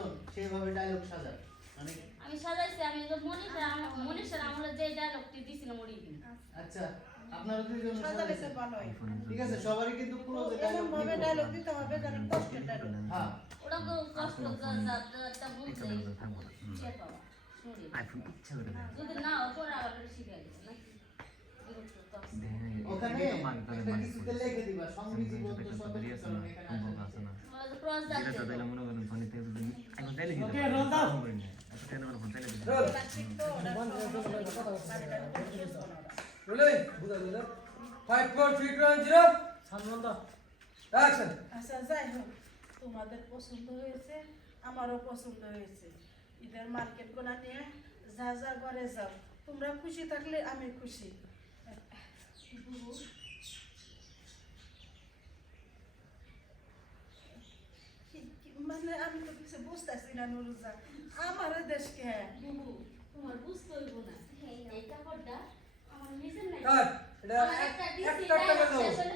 দুইজন সেইভাবে ডায়লগ সাজান মানে আমি সাজাইছি আমি তো মনীষা মনীষার আমলে যে ডায়লগটি দিছিলাম ওরই। আচ্ছা আপনারা দুইজন সাজালে সাজাইছেন। ভালো ঠিক আছে সবারই কিন্তু পুরো যে এরকম ভাবে ডায়লগ ডায়লগ দিতে হবে যেন কষ্টের ডায়লগ হ্যাঁ। ওরা তো কষ্ট যাতে বুঝতে টের পাওয়া শুনি আইফোন ইচ্ছা করে যদি না পরে আবার বিরক্ত তো। আছে। ওখানে একটা কিছুতে লিখে দিবা সংবিধিবদ্ধ সতর্কীকরণ এখানে আচ্ছা যাই হোক তোমাদের পছন্দ হয়েছে আমারও পছন্দ হয়েছে ঈদের মার্কেটগুলা নিয়ে যা যা ঘরে যাও তোমরা খুশি থাকলে আমি খুশি কি- কি- মানে আমি তো কিছু বুঝতেছি না নুরুজা আমার দেশকে। বুবু তোমার বুঝতে হইব না। এই কাপড়টা আমার নিজের নাই। একটা একটা। শেষ হলে